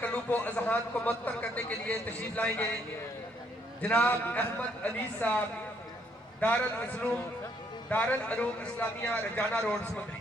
कलूबो अजहान को मुअत्तर करने के लिए तशरीफ लाएंगे जनाब अहमद अली साहब, दारुल उलूम इस्लामिया रजाना रोड समुद्री।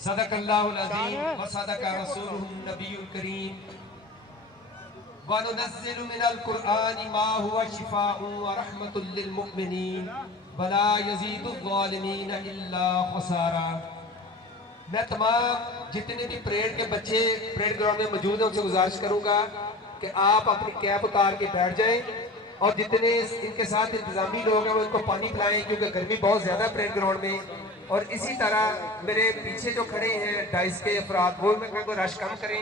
सदक़ल्लाहुल अज़ीम व सदक़ रसूलुहुन नबियुल करीम व नुनज़्ज़िलु मिनल कुरआनि मा हुवा शिफ़ाउन व रहमतुल लिल मुमिनीन व ला यज़ीदुज़ ज़ालिमीन इल्ला ख़सारा। मैं तमाम जितने भी परेड के बच्चे परेड ग्राउंड में मौजूद हैं उनसे गुजारिश करूंगा कि आप अपनी कैप उतार के बैठ जाएं और जितने इनके साथ इंतजामी लोग हैं वो इनको पानी पिलाएं क्योंकि गर्मी बहुत ज़्यादा है परेड ग्राउंड में। और इसी तरह मेरे पीछे जो खड़े हैं डाइस के अफराद वो मैं कहूँगा रश कम करें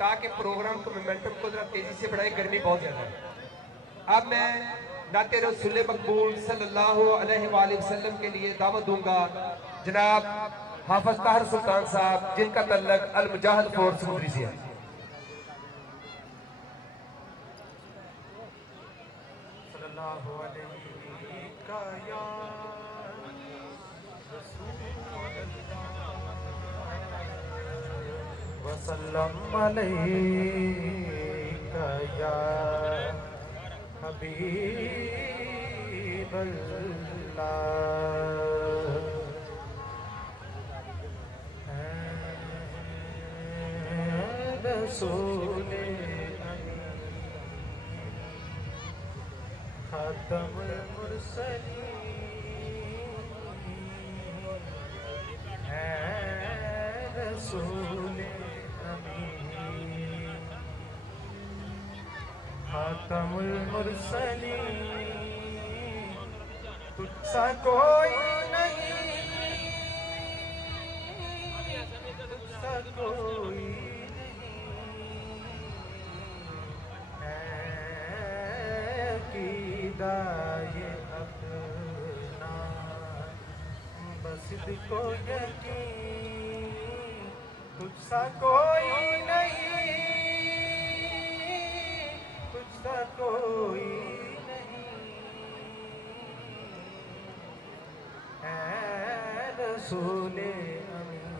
ताकि प्रोग्राम को मोमेंटम को जरा तेज़ी से बढ़ाएं, गर्मी बहुत ज़्यादा है। अब मैं नाते रसूल मकबूल सल्लल्लाहु अलैहि वसल्लम के लिए दावत दूंगा जनाब हाफिज ताहिर सुल्तान साहब जिनका तल्लक अल मुजाहिद फोर्स समुद्री से है। वसल्लम अलैका या हबीबल्लाह रसूले खातमुल मुरसलीन है रसूले खातमुल मुरसलीन तुझसा कोई नहीं, तुझसा कोई नहीं है कीदा ये अपना बस मुझको यकीन तुझसा कोई नहीं, तुझसा कोई नहीं। ऐ रसूले अमीन,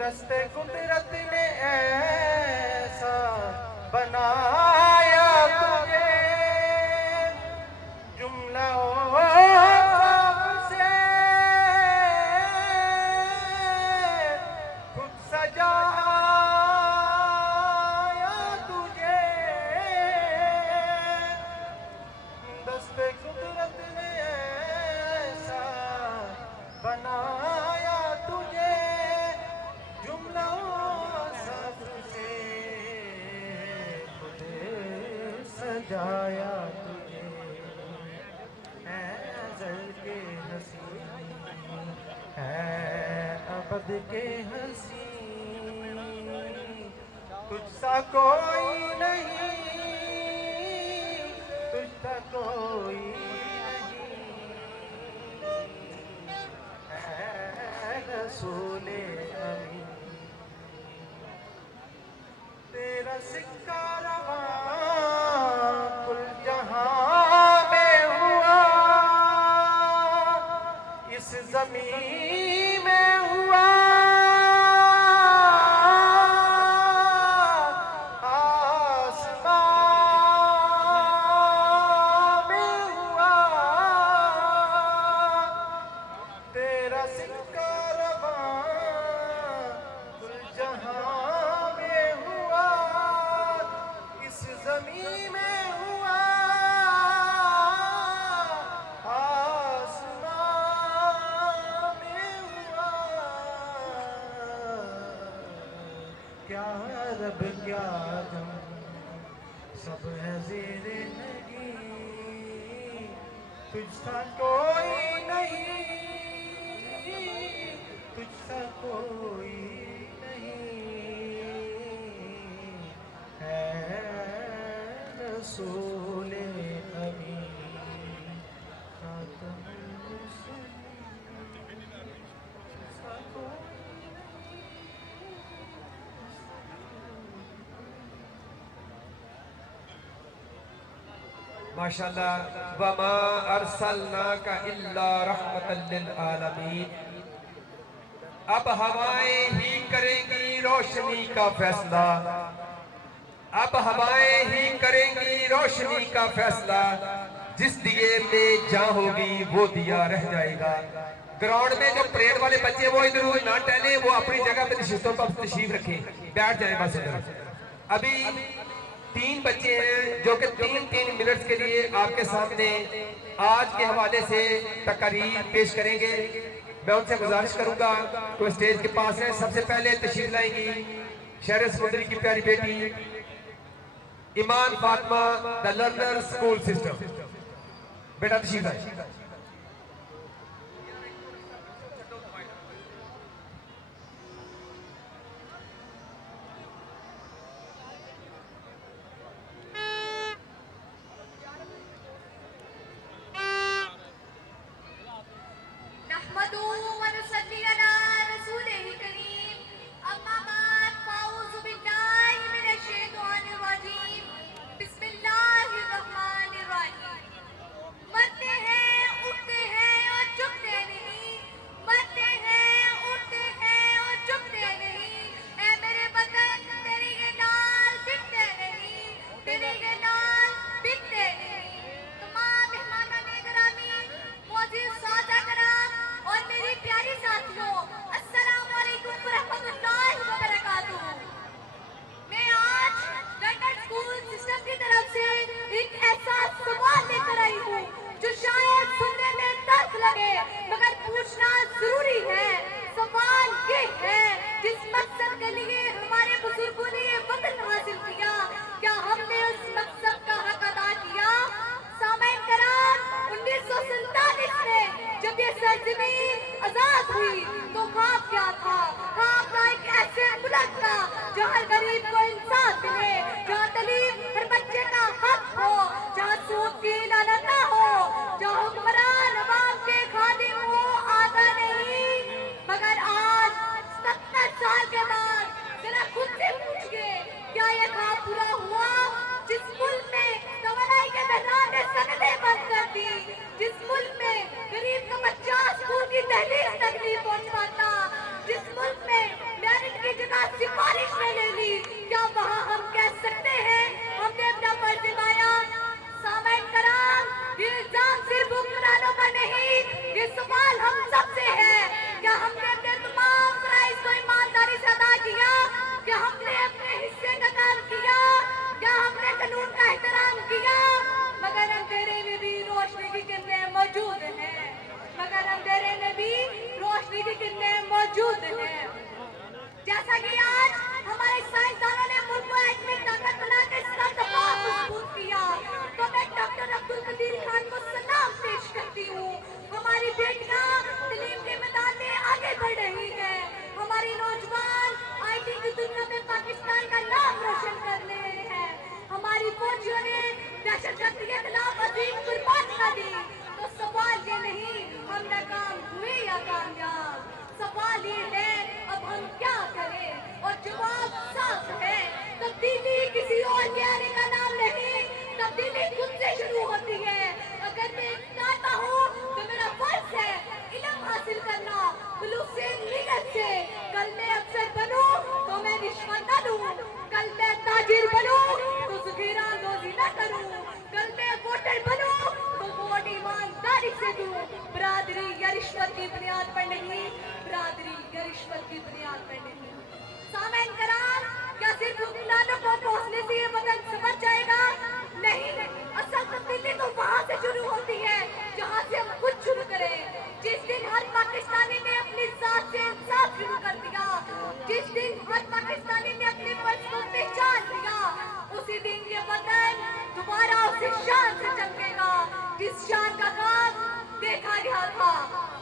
दस्ते कुदरत ने ऐसा बनाया तुझे, जुमला से खुद सजाया तुझे। दस्ते कुदरत ने ऐसा बनाया तुझे, जुमला से खुद सजाया तुझे। के हसी है अबद के हसी, तुझसा कोई नहीं, तुझसा कोई नहीं। ऐ रसूले अमीन, तेरा सिक्का रवा कुल जहां में हुआ, इस ज़मीन में हुआ, आसमान में हुआ। तेरा सिक्का रवा कुल जहां में हुआ, इस ज़मीन में हुआ, क्या रब क्या गम सब है ज़ेरे नगी, तुझसा कोई नहीं, तुझसा कोई नहीं। है रसूले अमीन, खातमुल मुरसलीन, तुझसा कोई माशाल्लाह। वमा अरसलनाका इल्ला रहमतल लिल आलमीन। अब हवाएं ही करेंगी रोशनी का फैसला, अब हवाएं ही करेंगी रोशनी का फैसला, जिस दिए में जहाँ होगी वो दिया रह जाएगा। ग्राउंड में जो परेड वाले बच्चे वो इधर उधर ना टहले, वो अपनी जगह पे नशिस्तों पर तशरीफ रखें, बैठ जाए बस इधर। अभी 3 बच्चे हैं जो कि 3-3 मिनट्स के लिए आपके सामने आज के हवाले से तकरीर पेश करेंगे। मैं उनसे गुजारिश करूंगा तो स्टेज के पास है। सबसे पहले तशरीफ लाएंगी शहर समुद्री की प्यारी बेटी Iman Fatima the learner school system. बेटा तशरीफ लाए। सूद की लानत ना हो, जो हुक्मरान अवाम के खादिम मौजूद है। जैसा कि आज हमारे साइंसदानों ने मुल्क को एटॉमिक ताकत बनाकर इसका दबाव मजबूत किया, तो मैं डॉक्टर अब्दुल कदीर खान को सलाम पेश करती हूँ। हमारी बेटियां तालीम के मैदान में आगे बढ़ रही है, हमारी नौजवान IT की दुनिया में पाकिस्तान का नाम रोशन कर रहे हैं, हमारी फौजियों ने दहशतगर्दी के खिलाफ अजीम कुर्बानियां दी। तो सवाल ये नहीं हम नाकाम हुए या कामयाब, सवाल ये है अब हम क्या करें, और जवाब साफ है, तब्दीली किसी और के आने का नाम नहीं, तब्दीली खुद से शुरू होती है। अगर मैं चाहता हूँ तो मेरा फर्ज है इल्म हासिल करना, खुलूसे नियत से। कल मैं अफसर बनूं तो मैं रिश्वत न लूं, कल मैं ताजिर बनूं तो ज़ख़ीरा अंदोज़ी न करूं, कल मैं वोटर बनूं तो वोट ईमानदारी से दूं। बरादरी या रिश्वत की बुनियाद पर नहीं, बरादरी या रिश्वत की बुनियाद पर नहीं। सामईन कराम, क्या सिर्फ हुक्मरानों को पहुंचने से ये वतन समझ जाएगा? नहीं, असल तब्दीली तो वहाँ से शुरू होती है जहाँ से हम खुद शुरू करें। जिस दिन हर पाकिस्तानी ने अपनी जात से इंसाफ शुरू कर दिया, जिस दिन हर पाकिस्तानी ने अपने फर्ज को पहचान लिया, उसी दिन ये वतन दोबारा उसी शान से चमकेगा जिस शान का काम देखा गया था।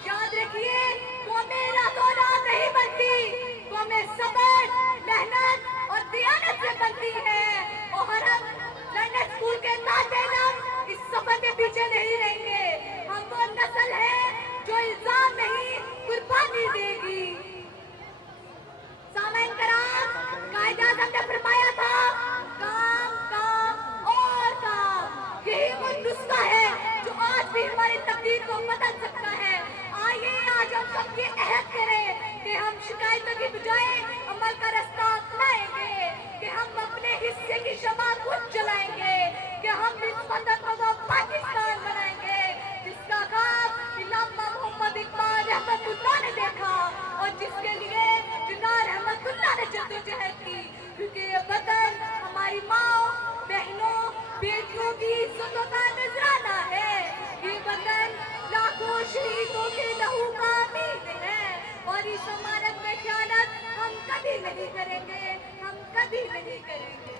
याद रखिए, कौमें रातों रात नहीं बनती, कौमें सब्र, मेहनत और दियानत से बनती है। और हम लंदन स्कूल के तालिब इस सफर के पीछे नहीं रहेंगे। हम वो नस्ल है जो इल्जाम नहीं कुर्बानी देगी। सामईन कराम, कायद-ए-आज़म ने फरमाया था, काम काम और काम, यही वो नुस्खा है जो आज भी हमारी तकदीर को बदल सकता है। आइए आज हम सब ये अहद करें कि हम शिकायतों की बजाय अमल का रास्ता अपनाएंगे, कि हम अपने हिस्से की शमा खुद जलाएंगे, कि हम इस वतन को वो पाकिस्तान बनाएंगे जिसका ख्वाब इल्लामा मोहम्मद इकबाल रहमतुल्लाह ने देखा और जिसके लिए जिन्ना रहमतुल्लाह ने जद्दोजहद की। क्योंकि ये वतन हमारी माँ, बहनों, बेटियों की इज्जतों का नजराना है। ये वतन लाखों शहीदों के लहू का अमीन है, और इस अमानत में ख़यानत हम कभी नहीं करेंगे, हम कभी नहीं करेंगे।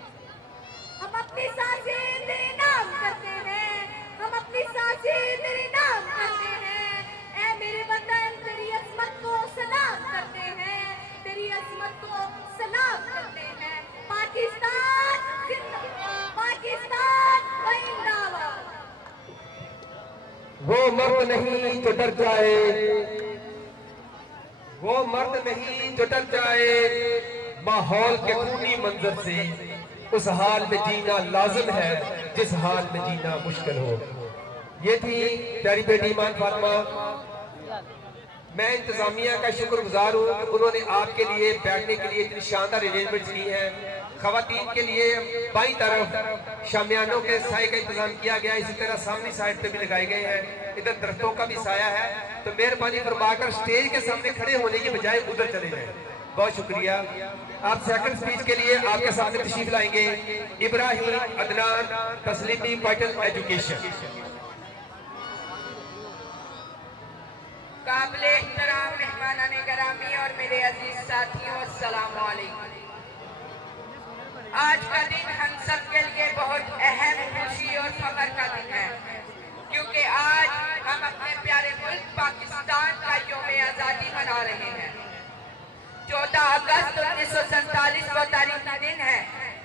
हम अपनी सांसें तेरे नाम करते हैं, हम अपनी सांसें तेरे नाम करते हैं। ऐ मेरे वतन, तेरी अज़मत को सलाम करते हैं, तेरी अज़मत को सलाम करते हैं। पाकिस्तान जिंदाबाद, पाकिस्तान जिंदाबाद। वो मर्द नहीं जो डर जाए, वो मर्द नहीं जो डर जाए माहौल के खूनी मंजर से, उस हाल में जीना लाजिम है जिस हाल में जीना मुश्किल हो। ये थी प्यारी बेटी ईमान फातिमा। मैं इंतजामिया का शुक्रगुजार हूँ कि उन्होंने आपके लिए बैठने के लिए इतनी शानदार अरेंजमेंट की है। खवातीन के लिए बाईं तरफ शामियानों के साए का इंतजाम किया गया, इसी तरह सामने साइड पे भी लगाए गए हैं, इधर दरख्तों का भी साया है। तो मेहरबानी फरमाकर स्टेज के सामने खड़े होने की बजाय उधर चले जाएं। बहुत शुक्रिया। आप सेकंड स्पीच के लिए आपके सामने तशरीफ लाएंगे इब्राहिम अदनान, तस्लीमी वाइटल एजुकेशन। काबिल एहतराम मेहमानाने गिरामी और मेरे अजीज साथियों, अस्सलाम वालेकुम। आज का दिन हम सब के लिए बहुत अहम, खुशी और फख्र का दिन है, क्योंकि आज हम अपने प्यारे मुल्क पाकिस्तान का यौम आज़ादी मना रहे हैं। 14 अगस्त 1947 वो तारीखी दिन है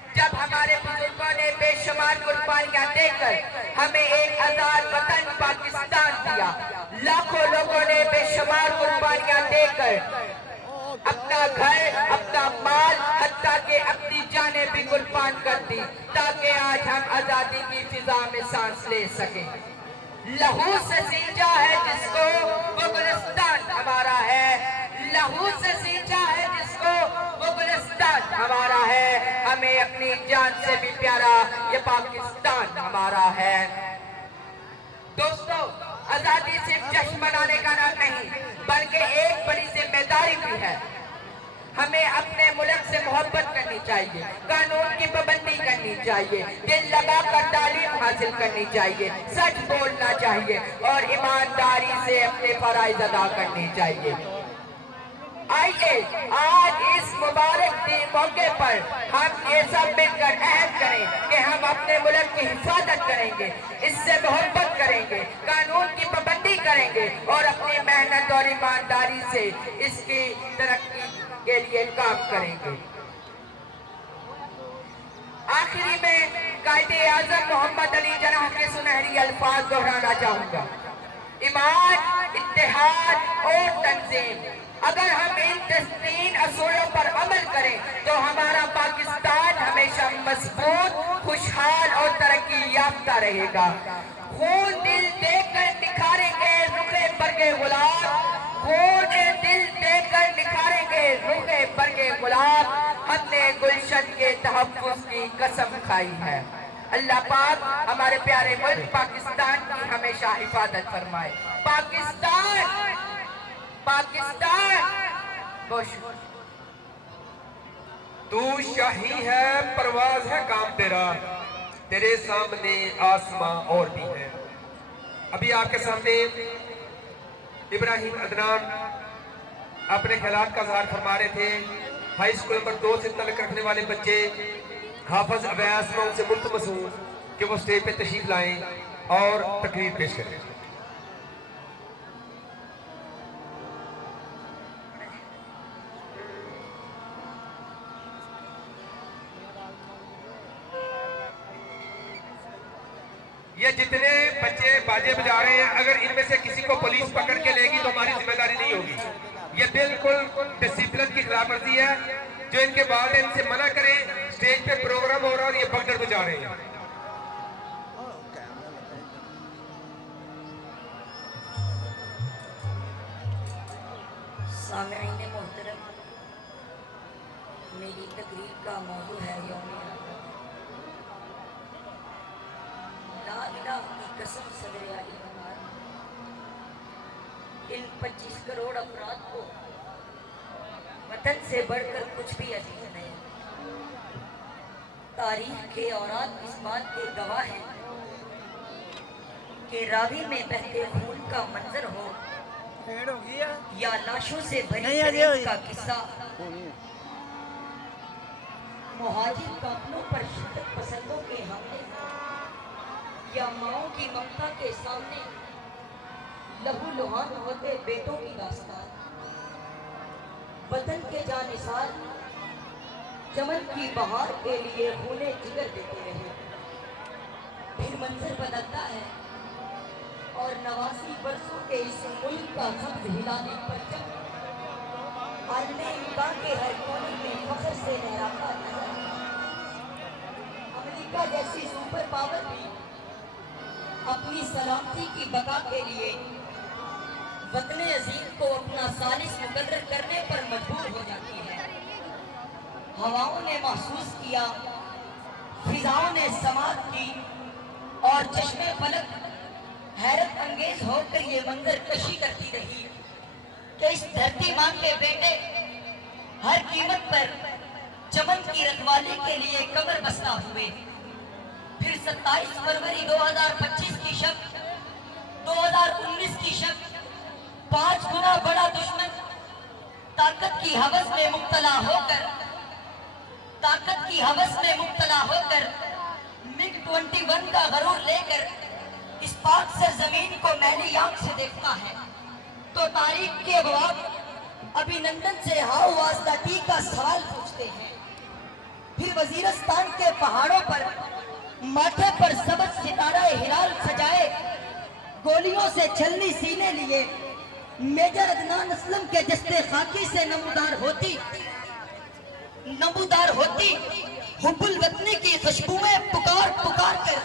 जब हमारे बुजुर्गों ने बेशुमार कुर्बानियां देकर हमें एक आजाद वतन पाकिस्तान दिया। लाखों लोगों ने बेशुमार कुर्बानियां देकर अपना घर, अपना माल, हत्ता के अपनी जानें भी कुर्बान कर दी ताकि आज हम आजादी की फिजा में सांस ले सकें। लहू से सींचा है जिसको वो गुलिस्तान हमारा है, लहू से सींचा है जिसको वो गुलिस्तान हमारा है। हमें अपनी जान से भी प्यारा ये पाकिस्तान हमारा है। दोस्तों, आजादी सिर्फ जश्न मनाने का नाम नहीं, बल्कि एक बड़ी जिम्मेदारी भी है। हमें अपने मुल्क से मोहब्बत करनी चाहिए, कानून की पाबंदी करनी चाहिए, दिल लगाकर तालीम हासिल करनी चाहिए, सच बोलना चाहिए और ईमानदारी से अपने फराइज अदा करने चाहिए। आइए आज इस मुबारक दिन मौके पर हम ये सब मिलकर अहद करें कि हम अपने मुल्क की हिफाजत करेंगे, इससे मोहब्बत करेंगे, कानून की पाबंदी करेंगे और अपनी मेहनत और ईमानदारी से इसकी तरक्की के लिए काम करेंगे। आखिरी में कायदे आजम मोहम्मद अली जनाह के सुनहरी अल्फाज दोहराना चाहूंगा। ईमान, इत्तेहाद और तंजीम, अगर हम इन 3 असूलों पर अमल करें तो हमारा पाकिस्तान हमेशा मजबूत, खुशहाल और तरक्की याफ्ता रहेगा। खून दिल देकर निखारेंगे रुखे बरगे गुलाब, खून दिल देकर निखारेंगे रुखे बरगे गुलाब, हमने गुलशन के तहफ्फुज़ की कसम खाई है। अल्लाह पाक हमारे प्यारे मुल्क पाकिस्तान की हमेशा हिफाजत फरमाए। पाकिस्तान पाकिस्तान तू शाही है, परवाज है काम तेरा, तेरे सामने आसमां और भी है। अभी आपके सामने इब्राहिम अदनान अपने ख्यालात का इज़हार फरमा रहे थे। हाई स्कूल नंबर 2 से तल्लुक़ रखने वाले बच्चे हाफिज अवैस में उनसे मुल्तमस हूं कि वो स्टेज पे तशरीफ लाएं और तकरीर पेश करें। ये जितने बच्चे बाजे बजा रहे हैं, अगर इनमें से किसी को पुलिस पकड़ के लेगी तो हमारी जिम्मेदारी नहीं होगी। ये बिल्कुल डिसिप्लिन की खिलाफवर्जी है। जो इनके वालिदैन इनसे मना करें, स्टेज पे प्रोग्राम हो रहा है और ये भगदड़ बजा रहे हैं। सामईन मोहतरम, मेरी तकरीर का मौजू है यौम ला इलाहा की कसम सदर आली हमार, इन 25 करोड़ अफराद को वतन से बढ़कर कुछ भी अजीज नहीं। तारीख के औरात इस बात के गवाह हैं कि रावी में बहते खून का मंजर हो या लाशों से भरी जमीन का किस्सा, मुहाजिर काफिलों पर शिद्दत पसंदों के हमले या माओं की ममता के सामने लहू लुहान होते बेटों की दास्तान, वतन के जानिसार चमन की बहार के लिए खूने जिगर देते रहे। फिर मंजर बदलता है और 89 वर्षों के इस मुल्क का कब्ज हिलाने पर जब आलमे इम्कान के हर कोने में फख्र से लहराता नजर, अमेरिका जैसी सुपर पावर भी अपनी सलामती की बका के लिए वतन अजीम को अपना सालिस मुकर्रर करने पर मजबूर हो जाती है। हवाओं ने महसूस किया, फिजाओं ने समात की और चश्मे फलक हैरत अंगेज होकर ये मंजर कशी करती रही कि इस धरती मां के बेटे हर कीमत पर चमन की रखवाली के लिए कमर बस्ता हुए। फिर 27 फरवरी 2025 की शब, 2019 की शब, 5 गुना बड़ा दुश्मन ताकत की हवस में मुब्तला होकर MiG-21 का गरूर लेकर इस पाक सरजमीन को मैली आंख से देखता है तो तारीख के अबवाब अभिनंदन से हाउ वाज द टी का सवाल पूछते हैं। फिर वजीरिस्तान के पहाड़ों पर माथे पर सबज सितारा हिलाल सजाए गोलियों से छलनी सीने लिए मेजर अदनान असलम के जस्ते खाकी से नमूदार होती हुब्बुल वतनी की खुशबुएं पुकार कर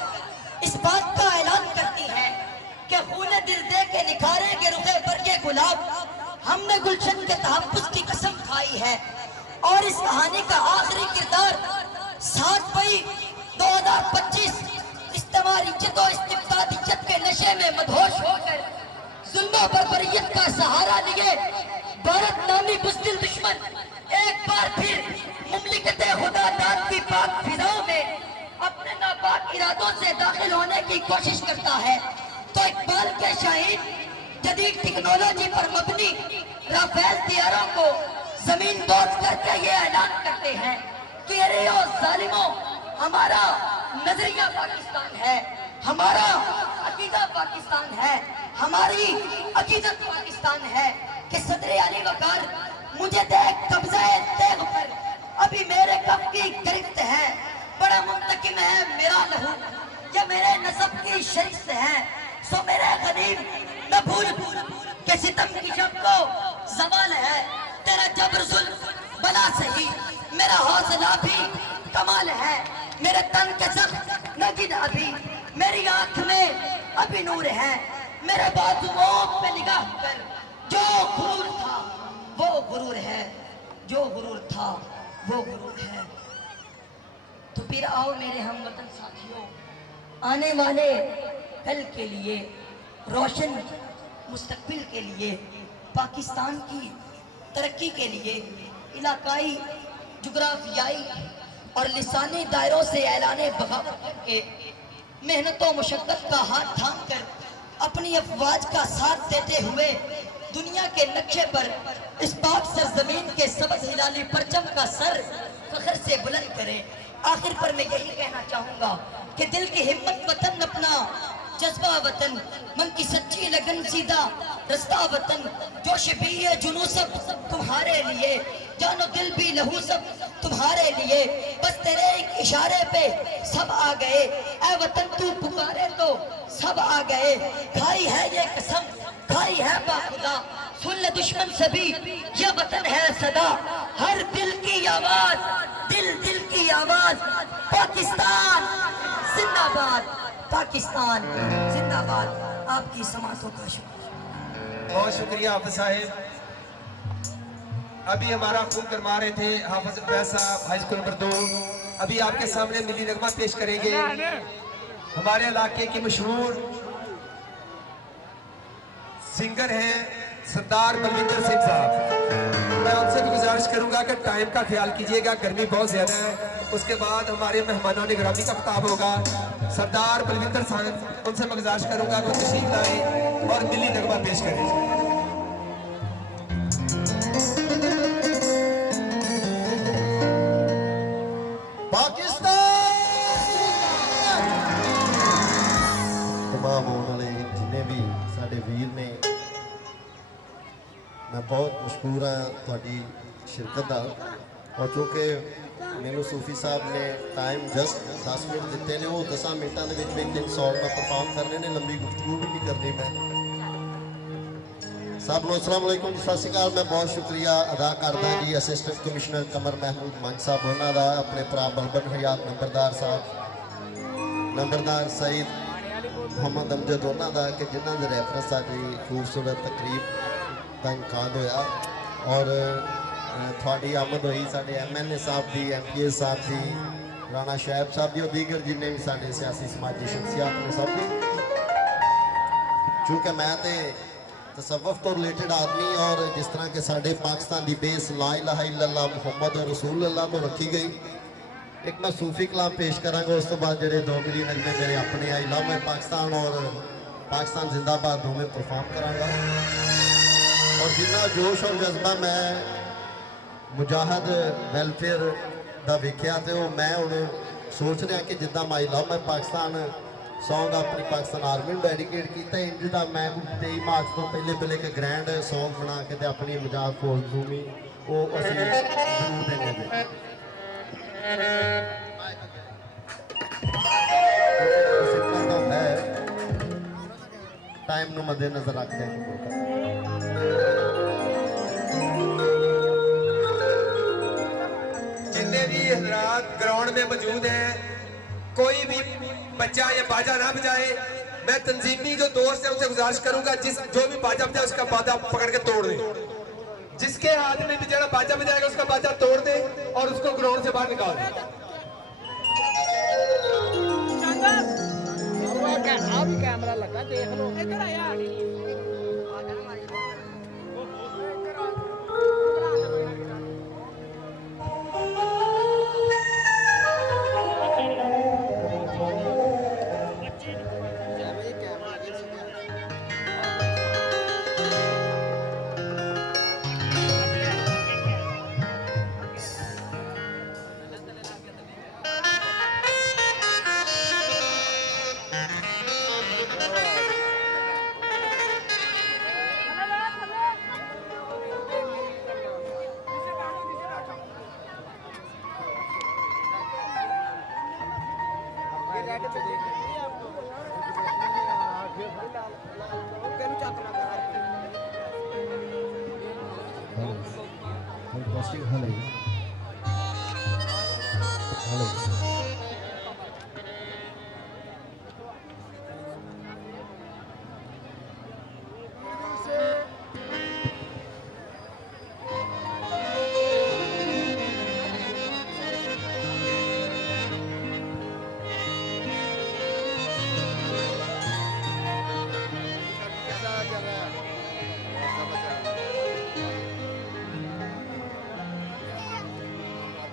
इस बात का ऐलान करती हैं कि खूने दिल दे के निखारेंगे रुखे बरगे गुलाब, हमने गुलशन के तहफ्फुज़ की कसम खाई है। और इस कहानी का आखिरी किरदार 7 मई 2025 इस्तेमाल इज्जत और इस्तिबदाद इज्जत के नशे में मदहोश होकर जुल्म बर्बरियत का सहारा लिए भारत नामी बुज़दिल दुश्मन एक बार फिर मुमलिकत खुदा दाद की पाक फिजाओं में अपने नापाक इरादों से दाखिल होने की कोशिश करता है तो इकबाल के शाहीन जदीद टेक्नोलॉजी पर मबनी इसराफेल तियारों को जमीन दोस्त करके ये ऐलान करते हैं कि अरे ओ जालिमों, हमारा नजरिया पाकिस्तान है, हमारा अकीदा पाकिस्तान है, हमारी अकीदत पाकिस्तान है कि सदर अली वकार मुझे देख कब्जा तेग पर अभी मेरे कब की गिरफ्त है, बड़ा मुंतकिम है मेरा लहू, ये मेरे नसब की शरिस्त है, सो मेरे गनीम न भूल के सितम की शब को जवाल है, तेरा जबर जुल्म बला सही, मेरा हौसला भी कमाल है, मेरे तन के जख्म नगिन अभी, मेरी आंख में अभी नूर है, मेरे बाजुओं पे निगाह कर जो गुरूर था वो गुरूर है, जो गुरूर था वो गुरूर है। तो फिर आओ मेरे हमवतन साथियों, आने वाले कल के लिए, रोशन मुस्तकबिल के लिए, पाकिस्तान की तरक्की के लिए इलाकाई, जुग्राफियाई और लिसानी दायरों से ऐलाने बगावत करके मेहनत व मुशक्कत का हाथ थाम कर अपनी अफवाज का साथ देते हुए दुनिया के नक्शे पर इस पाक सरजमीन के सबज हिलाली परचम का सर फख्र से बुलंद करें। आखिर पर मैं यही कहना चाहूंगा कि दिल की हिम्मत वतन अपना, जज्बा वतन, मन की सच्ची लगन सीधा रास्ता वतन, जोश भी ये जुनू सब तुम्हारे लिए, जानो दिल भी लहू सब तुम्हारे लिए, बस तेरे एक इशारे पे सब आ गए, ऐ वतन तू पुकारे तो सब आ गए, खाई है ये कसम खाई है बाखुदा, सुन ले दुश्मन सभी ये वतन है सदा, हर दिल की आवाज, दिल दिल की आवाज, पाकिस्तान जिंदाबाद, पाकिस्तान जिंदाबाद। आपकी समातों का शुक्रिया। बहुत शुक्रिया हाफिज साहिब। अभी हमारा खून गरमा रहे थे हाफिज पैसा हाई स्कूल नंबर 2। अभी आपके सामने मिली नगमा पेश करेंगे हमारे इलाके की मशहूर सिंगर हैं सरदार बलविंदर सिंह साहब। मैं उनसे भी गुजारिश करूंगा कि टाइम का ख्याल कीजिएगा, गर्मी बहुत ज्यादा है। उसके बाद हमारे मेहमानों ने ग्रामी का खिताब होगा। सरदार बलविंदर साहब, उनसे मैं गुजारिश करूंगा कि तशरीफ लाएं और मिली नगमा पेश करें। तमाम होने वाले जिन्हें भी साढ़े वीर ने, मैं बहुत मशहूर हाँ थोड़ी शिरकत का। और चूँकि मैनू सूफी साहब ने टाइम जस्ट 10 मिनट दिते ने, वो 10 मिनटों के एक दिन सॉन्ग का परफॉर्म करने ने, लंबी गुफ्तगू भी नहीं करनी। मैं सब नूं अस्सलाम वालेकुम, सत श्री अकाल। मैं बहुत शुक्रिया अदा करदा जी असिस्टेंट कमिश्नर कमर महमूद मंच साहब होना दा, अपने भरा बलबन हयात नंबरदार साहब, नंबरदार सईद मोहम्मद अमजद होना दा कि जिन्हों के रेफरेंस साडी खूबसूरत तकरीब का इनकाद होया। और थोड़ी आमद हुई साढ़े MLA साहब की, MPA साहब की, राणा शैब साहब की और दीगर जिन्हें भी साढ़े सियासी समाजी शख्सियात ने सब की। चूँकि मैं तो तसव्वुफ तो रिलेटेड आदमी, और जिस तरह के साढ़े पाकिस्तान की बेस ला इलाहा इल्लल्लाह मुहम्मद रसूलुल्लाह तो रखी गई, एक मैं सूफी कलाम पेश करांगा। उस तो बाद जो 2 मिली नगमे मेरे अपने आई लव मैं पाकिस्तान और पाकिस्तान जिंदाबाद दोवें परफॉर्म करांगा। और जिन्ना जोश और जज्बा मैं मुजाहद वेलफेयर का वेख्या, तो वो मैं हूँ सोच रहा कि जिदा माई लव मैं पाकिस्तान सॉन्ग अपनी पाकिस्तान आर्मी में डेडिकेट किया, इंज का मैं 23 मार्च तो पहले एक ग्रैंड सॉन्ग बना के अपनी मुजाहद फौज नूं भी वो असीं जरूर देंगे। टाइम मद्देनजर रखते हैं। जितने भी हजरात ग्राउंड में मौजूद हैं, कोई भी बच्चा या बाजा ना बजाए। मैं तंजीमी जो दोस्त है उनसे गुजारिश करूंगा, जो भी बाजा बजाए उसका बाजा पकड़ के तोड़ दे। जिसके हाथ में भी जरा बाजा बजाएगा उसका बाजा तोड़ दे और उसको ग्राउंड से बाहर निकाल दे। कैमरा लगा देख लो।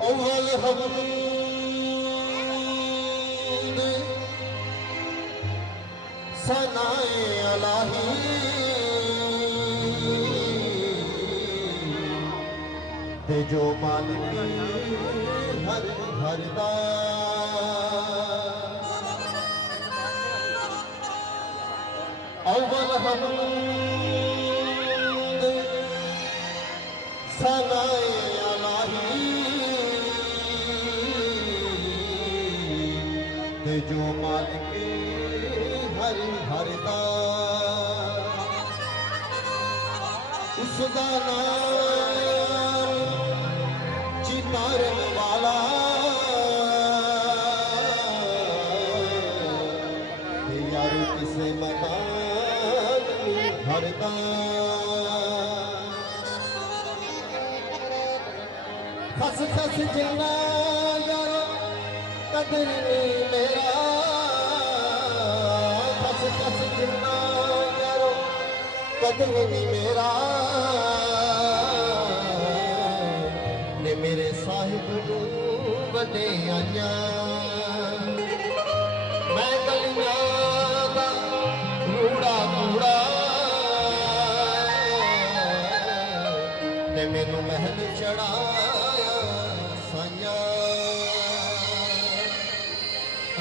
अव्वल हमद सनाए अलाही ते जो मालिक हर हरदा अव्वल हमद सनाए अलाही ते जो मालिक हर हरदा उसदा नाम चितारन वाला ते यार किसे मकान हरदा खस खस जिन्ना यार कदर नहीं मेरा खस खस जिन्ना यारो कदर नहीं मेरा ने मेरे साहिब नूं वडे आया मैं गलियां दा कूड़ा कूड़ा ने मैनू महल चढ़ाया साया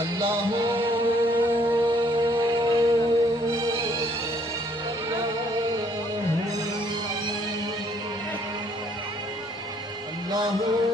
अल्लाह अल्लाह